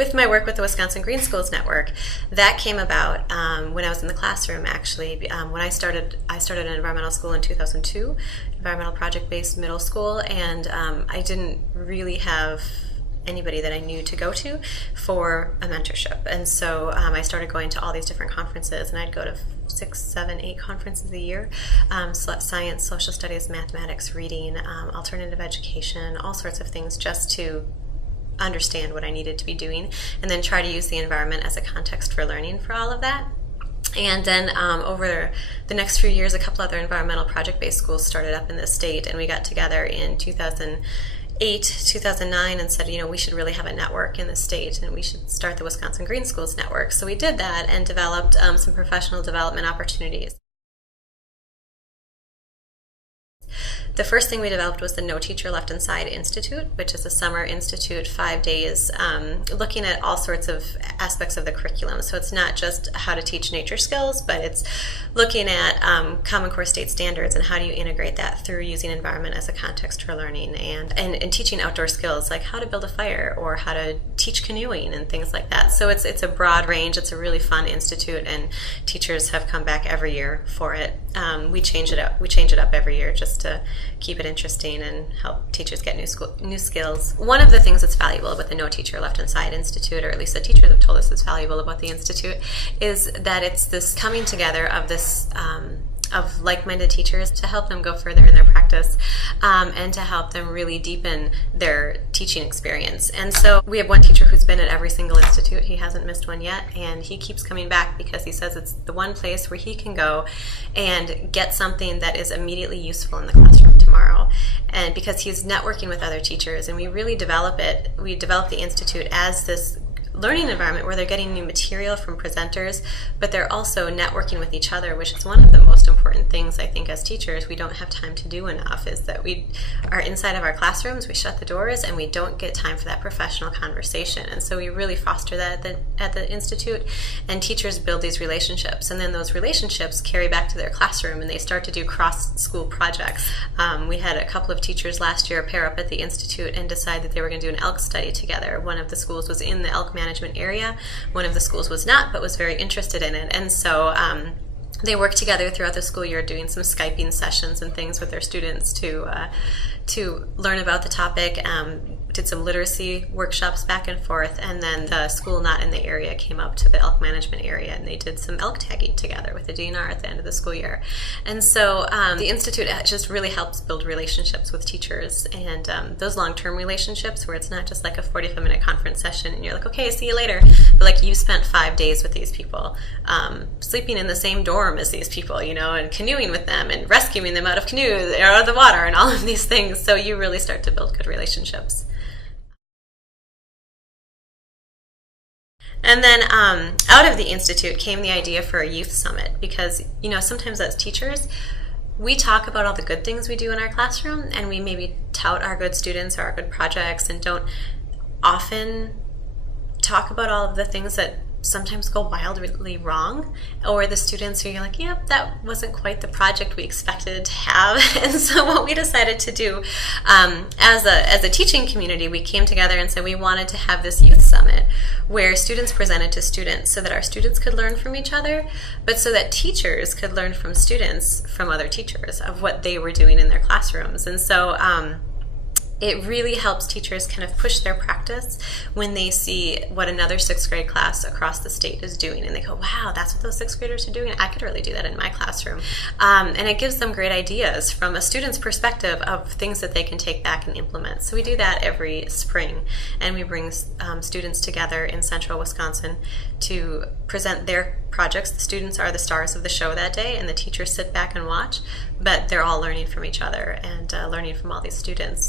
with my work with the Wisconsin Green Schools Network, that came about when I was in the classroom, actually. When I started an environmental school in 2002, environmental project-based middle school, and I didn't really have anybody that I knew to go to for a mentorship. And so I started going to all these different conferences, and I'd go to 6, 7, 8 conferences a year, science, social studies, mathematics, reading, alternative education, all sorts of things, just to understand what I needed to be doing, and then try to use the environment as a context for learning for all of that. And then over the next few years, a couple other environmental project-based schools started up in the state, and we got together in 2008, 2009, and said, we should really have a network in the state, and we should start the Wisconsin Green Schools Network. So we did that and developed some professional development opportunities. The first thing we developed was the No Teacher Left Inside Institute, which is a summer institute, 5 days, looking at all sorts of aspects of the curriculum. So it's not just how to teach nature skills, but it's looking at Common Core state standards and how do you integrate that through using environment as a context for learning, and teaching outdoor skills like how to build a fire or how to teach canoeing and things like that. So it's a broad range. It's a really fun institute, and teachers have come back every year for it. We change it up. We change it up every year just to keep it interesting and help teachers get new skills. One of the things that's valuable about the No Teacher Left Inside Institute, or at least the teachers have told us is valuable about the Institute, is that it's this coming together of this of like-minded teachers to help them go further in their practice, and to help them really deepen their teaching experience. And so we have one teacher who's been at every single institute. He hasn't missed one yet, and he keeps coming back because he says it's the one place where he can go and get something that is immediately useful in the classroom tomorrow. And because he's networking with other teachers, and we really develop it, we develop the Institute as this learning environment where they're getting new material from presenters, but they're also networking with each other, which is one of the most important things I think as teachers we don't have time to do enough, is that we are inside of our classrooms, we shut the doors, and we don't get time for that professional conversation. And so we really foster that at the Institute, and teachers build these relationships, and then those relationships carry back to their classroom, and they start to do cross-school projects. We had a couple of teachers last year pair up at the Institute and decide that they were going to do an elk study together. One of the schools was in the elk management area. One of the schools was not, but was very interested in it. And so they worked together throughout the school year doing some Skyping sessions and things with their students to learn about the topic. Did some literacy workshops back and forth, and then the school not in the area came up to the elk management area, and they did some elk tagging together with the DNR at the end of the school year. And so the Institute just really helps build relationships with teachers, and those long-term relationships where it's not just like a 45-minute conference session and you're like, okay, see you later, but like you spent 5 days with these people, sleeping in the same dorm as these people, and canoeing with them and rescuing them out of canoes or out of the water and all of these things. So you really start to build good relationships. And then out of the Institute came the idea for a youth summit, because sometimes as teachers we talk about all the good things we do in our classroom, and we maybe tout our good students or our good projects, and don't often talk about all of the things that sometimes go wildly wrong, or the students who you're like, yep, that wasn't quite the project we expected to have. And so what we decided to do as a teaching community, we came together and said we wanted to have this youth summit where students presented to students, so that our students could learn from each other, but so that teachers could learn from students from other teachers of what they were doing in their classrooms. And so it really helps teachers kind of push their practice when they see what another 6th grade class across the state is doing, and they go, wow, that's what those 6th graders are doing. I could really do that in my classroom. And it gives them great ideas from a student's perspective of things that they can take back and implement. So we do that every spring, and we bring students together in central Wisconsin to present their projects. The students are the stars of the show that day, and the teachers sit back and watch, but they're all learning from each other and learning from all these students.